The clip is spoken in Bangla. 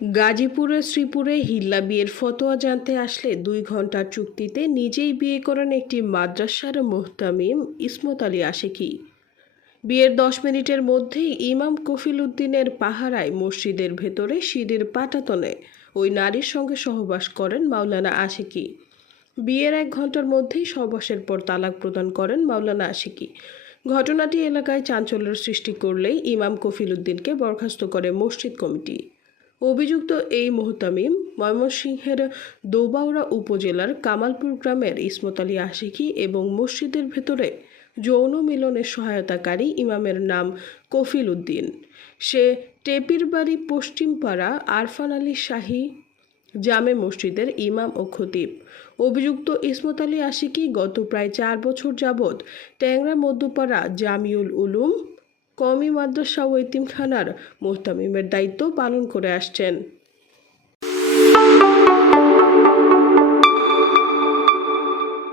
গাজীপুরের শ্রীপুরে হিল্লা বিয়ের ফতোয়া জানতে আসলে দুই ঘণ্টার চুক্তিতে নিজেই বিয়ে করেন একটি মাদ্রাসার মোহতামিম ইসমত আলী আশেকি বিয়ের দশ মিনিটের মধ্যেই ইমাম কফিল উদ্দিনের পাহারায় মসজিদের ভেতরে সিঁড়ির পাটাতনে ওই নারীর সঙ্গে সহবাস করেন মাওলানা আশেকি বিয়ের এক ঘণ্টার মধ্যেই সহবাসের পর তালাক প্রদান করেন মাওলানা আশিকি ঘটনাটি এলাকায় চাঞ্চল্যের সৃষ্টি করলেই ইমাম কফিল উদ্দিনকে বরখাস্ত করে মসজিদ কমিটি। অভিযুক্ত এই মোহতামিম ময়মনসিংহের দৌবাউড়া উপজেলার কামালপুর গ্রামের ইসমত আলী আশিকি এবং মসজিদের ভেতরে যৌন মিলনের সহায়তাকারী ইমামের নাম কফিল উদ্দিন। সে টেপির বাড়ি পশ্চিমপাড়া আরফান আলী শাহী জামে মসজিদের ইমাম ও খতিব। অভিযুক্ত ইসমত আলী আশিকি গত প্রায় চার বছর যাবৎ ট্যাংরা মধ্যপাড়া জামিউল উলুম কমি মাদ্রাসা ও এতিমখানার মোহতামিমের দায়িত্ব পালন করে আসছেন।